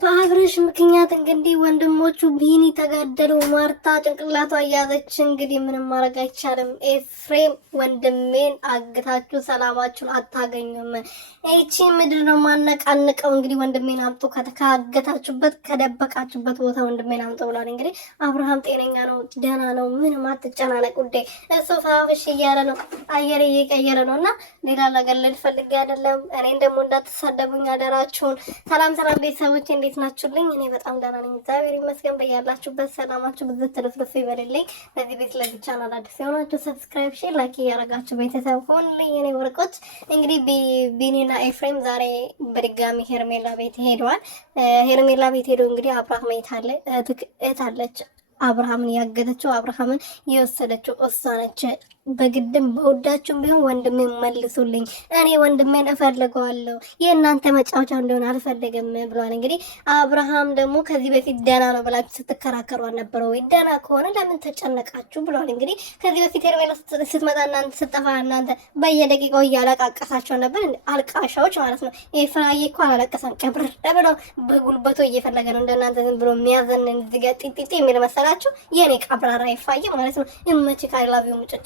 በአብረሽ ምክንያት እንግዲህ ወንድሞቹ ቢኒ ተጋደሉ። ማርታ ጭንቅላቷ ያዘች። እንግዲህ ምንም ማድረግ አይቻልም። ኤፍሬም ወንድሜን አግታችሁ ሰላማችሁን አታገኙም። እቺ ምድር ነው ማነቃንቀው። እንግዲህ ወንድሜን አምጡ፣ ካገታችሁበት ከደበቃችሁበት ቦታ ወንድሜን አምጡ ብሏል። እንግዲህ አብርሃም ጤነኛ ነው፣ ደህና ነው፣ ምንም አትጨናነቅ ውዴ። እሱ ፋፍሽ እያለ ነው፣ አየር እየቀየረ ነው እና ሌላ ነገር ልፈልግ አይደለም። እኔን ደግሞ እንዳትሳደቡኝ አደራችሁን። ሰላም ሰላም ቤተሰቦቼ እንዴት ናችሁልኝ? እኔ በጣም ደህና ነኝ፣ እግዚአብሔር ይመስገን። በያላችሁበት ሰላማችሁ ብዙ ትርፍርፍ ይበልልኝ። በዚህ ቤት ለዚህ ቻናል አዲስ የሆናችሁ ሰብስክራይብ፣ ሼር፣ ላይክ እያደረጋችሁ ቤተሰብ ሆኑልኝ። እኔ ወርቆች እንግዲህ ቢኒና ኤፍሬም ዛሬ በድጋሚ ሄርሜላ ቤት ሄደዋል። ሄርሜላ ቤት ሄደው እንግዲህ አብርሃም እህት አለች። አብርሃምን ያገተችው አብርሃምን የወሰደችው እሷ ነች። በግድም በወዳችሁም ቢሆን ወንድሜን መልሱልኝ፣ እኔ ወንድሜን እፈልገዋለሁ፣ የእናንተ መጫወቻ እንደሆነ አልፈልግም ብሏል። እንግዲህ አብርሃም ደግሞ ከዚህ በፊት ደህና ነው ብላችሁ ስትከራከሩ አልነበረ ወይ? ደህና ከሆነ ለምን ተጨነቃችሁ ብሏል። እንግዲህ ከዚህ በፊት ሄርሜላ ስትመጣ እናንተ ስትጠፋ እናንተ በየደቂቃው እያለቃቀሳቸው ነበር። አልቃሻዎች ማለት ነው። ፍራዬ እኮ አላለቀሰም፣ ቀብር ብሎ በጉልበቶ እየፈለገ ነው። እንደናንተ ዝም ብሎ የሚያዘንን ዝጋ ጢጢ የሚል መሰላችሁ? የኔ ቀብራራ ይፋየ ማለት ነው። እመቺ ካላቢው ሙጭጭ